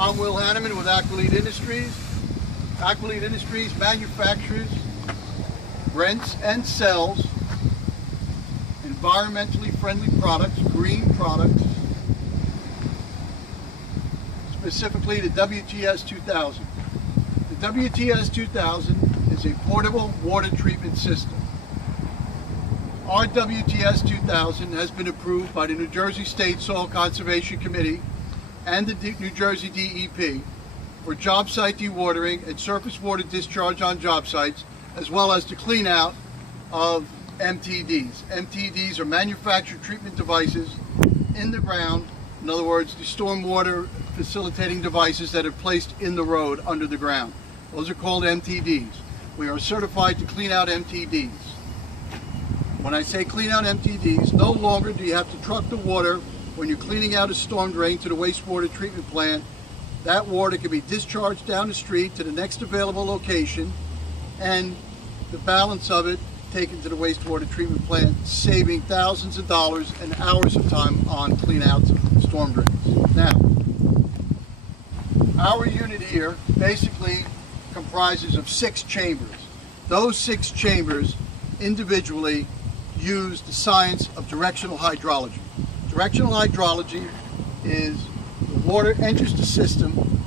I'm Will Hanneman with Aqualete Industries. Aqualete Industries manufactures, rents, and sells environmentally friendly products, green products, specifically the WTS2000. The WTS2000 is a portable water treatment system. Our WTS2000 has been approved by the New Jersey State Soil Conservation Committee and the New Jersey DEP for job site dewatering and surface water discharge on job sites, as well as the clean out of MTDs. MTDs are manufactured treatment devices in the ground. In other words, the stormwater facilitating devices that are placed in the road under the ground. Those are called MTDs. We are certified to clean out MTDs. When I say clean out MTDs, no longer do you have to truck the water when you're cleaning out a storm drain to the wastewater treatment plant. That water can be discharged down the street to the next available location, and the balance of it taken to the wastewater treatment plant, saving thousands of dollars and hours of time on clean outs of storm drains. Now, our unit here basically comprises of 6 chambers. Those 6 chambers individually use the science of directional hydrology. Directional hydrology is the water enters the system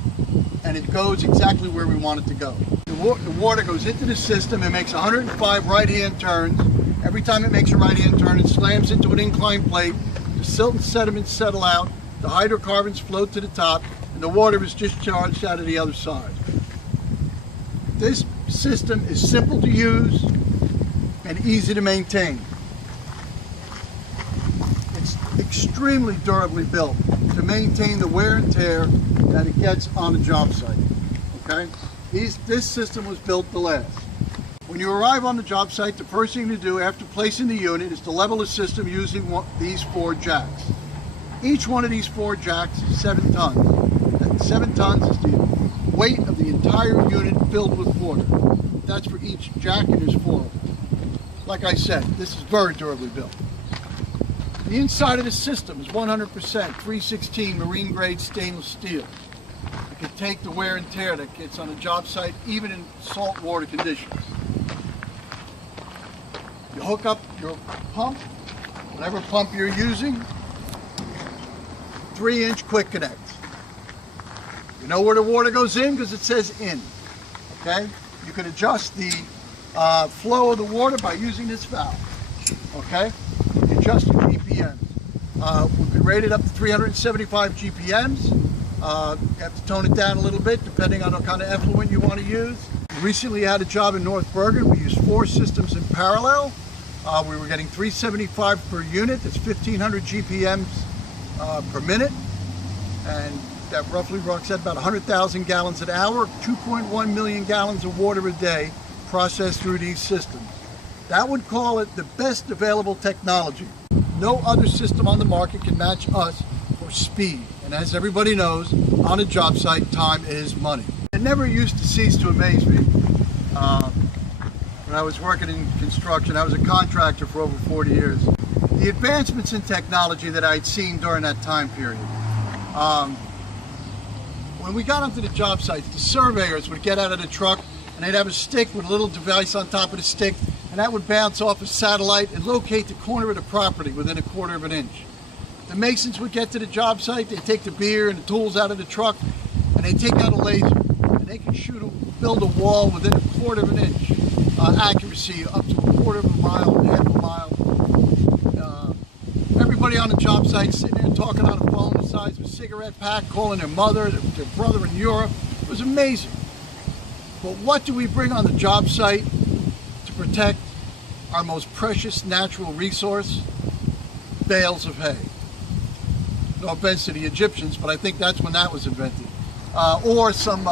and it goes exactly where we want it to go. The water goes into the system and makes 105 right-hand turns. Every time it makes a right-hand turn, it slams into an inclined plate. The silt and sediments settle out, the hydrocarbons float to the top, and the water is discharged out of the other side. This system is simple to use and easy to maintain. It's extremely durably built to maintain the wear and tear that it gets on a job site. Okay? This system was built to last. When you arrive on the job site, the first thing to do after placing the unit is to level the system using these 4 jacks. Each one of these 4 jacks is 7 tons. And 7 tons is the weight of the entire unit filled with water. That's for each jack, and there's 4 of them. Like I said, this is very durably built. The inside of the system is 100% 316 marine grade stainless steel. It can take the wear and tear that gets on a job site, even in salt water conditions. You hook up your pump, whatever pump you're using, 3-inch quick connect. You know where the water goes in because it says in. Okay? You can adjust the flow of the water by using this valve. Okay? You can adjust the GPMs. We've been rated up to 375 GPMs. You have to tone it down a little bit depending on what kind of effluent you want to use. We recently had a job in North Bergen. We used 4 systems in parallel. We were getting 375 per unit. That's 1,500 GPMs per minute. And that roughly works at about 100,000 gallons an hour, 2.1 million gallons of water a day processed through these systems. That would call it the best available technology. No other system on the market can match us for speed. And as everybody knows, on a job site, time is money. It never used to cease to amaze me. When I was working in construction, I was a contractor for over 40 years. The advancements in technology that I'd seen during that time period. When we got onto the job sites, the surveyors would get out of the truck and they'd have a stick with a little device on top of the stick, and that would bounce off a satellite and locate the corner of the property within 1/4 of an inch. The masons would get to the job site, they'd take the beer and the tools out of the truck, and they'd take out a laser, and they could build a wall within 1/4 of an inch. Accuracy up to 1/4 of a mile, 1/2 a mile. Everybody on the job site sitting there talking on a phone the size of a cigarette pack, calling their mother, their brother in Europe. It was amazing. But what do we bring on the job site to protect our most precious natural resource? Bales of hay. No offense to the Egyptians, but I think that's when that was invented. Or some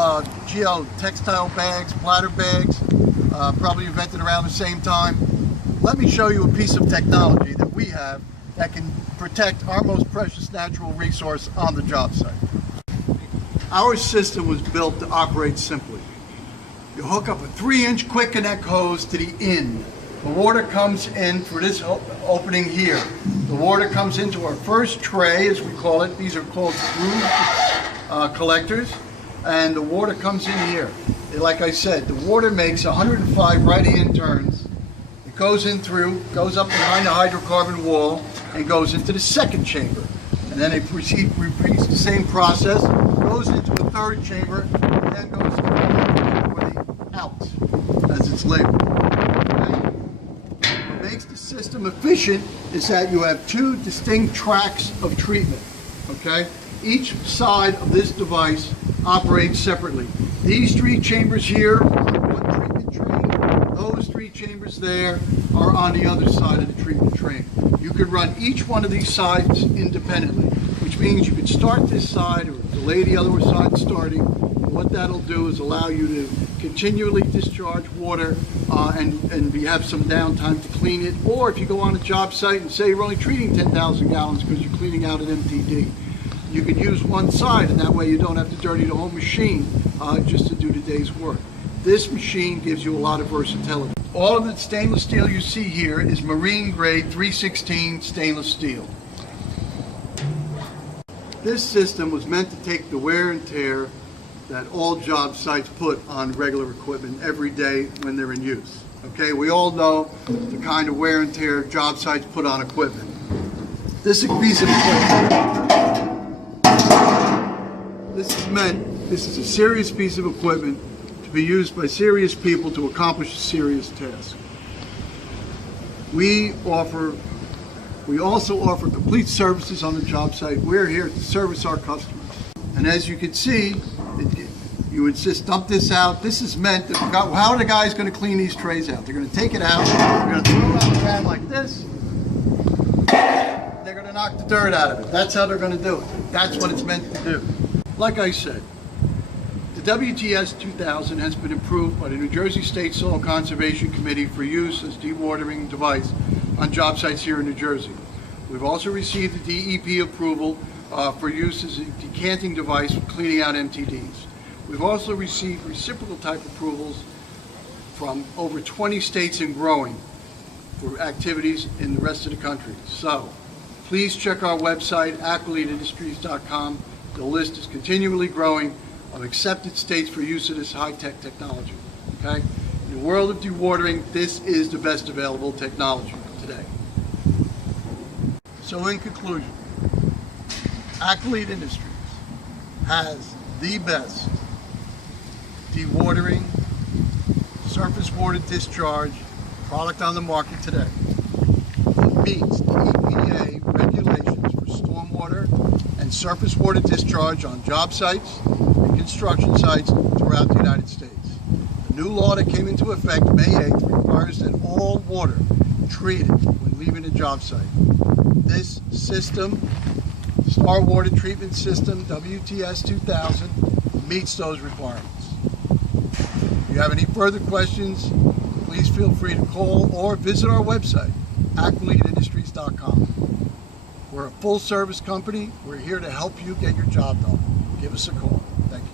geotextile bags, bladder bags, probably invented around the same time. Let me show you a piece of technology that we have that can protect our most precious natural resource on the job site. Our system was built to operate simply. You hook up a 3-inch quick connect hose to the end. The water comes in through this opening here. The water comes into our first tray, as we call it. These are called collectors, and the water comes in here. Like I said, the water makes 105 right-hand turns. It goes in through, goes up behind the hydrocarbon wall, and goes into the second chamber. And then it repeats the same process, goes into a third chamber, and then goes to the out, as it's labeled. Okay? What makes the system efficient is that you have two distinct tracks of treatment. Okay? Each side of this device operates separately. These three chambers here are on one treatment train. Those three chambers there are on the other side of the treatment train. You can run each one of these sides independently, which means you can start this side or delay the other side starting. And what that'll do is allow you to continually discharge water and have some downtime to clean it. Or if you go on a job site and say you're only treating 10,000 gallons because you're cleaning out an MTD, you can use one side, and that way you don't have to dirty the whole machine just to do the day's work. This machine gives you a lot of versatility. All of the stainless steel you see here is marine grade 316 stainless steel. This system was meant to take the wear and tear that all job sites put on regular equipment every day when they're in use. Okay, we all know the kind of wear and tear job sites put on equipment. This piece of equipment, this is a serious piece of equipment to be used by serious people to accomplish a serious task. We also offer complete services on the job site. We're here to service our customers. And as you can see, you would just dump this out. This is meant that, how are the guys going to clean these trays out? They're going to take it out, they're going to throw it out the can like this, they're going to knock the dirt out of it. That's how they're going to do it. That's what it's meant to do. Like I said, the WTS2000 has been approved by the New Jersey State Soil Conservation Committee for use as dewatering device on job sites here in New Jersey. We've also received the DEP approval for use as a decanting device for cleaning out MTDs. We've also received reciprocal type approvals from over 20 states and growing for activities in the rest of the country. So please check our website, aqualeteindustries.com. The list is continually growing of accepted states for use of this high-tech technology. Okay? In the world of dewatering, this is the best available technology today. So in conclusion, Aqualete Industries has the best dewatering, surface water discharge product on the market today. It meets the EPA regulations for stormwater and surface water discharge on job sites and construction sites throughout the United States. The new law that came into effect May 8th requires that all water treated when leaving a job site. This system, Star Water Treatment System, WTS2000, meets those requirements. If you have any further questions, please feel free to call or visit our website, aqualeteindustries.com. We're a full-service company. We're here to help you get your job done. Give us a call. Thank you.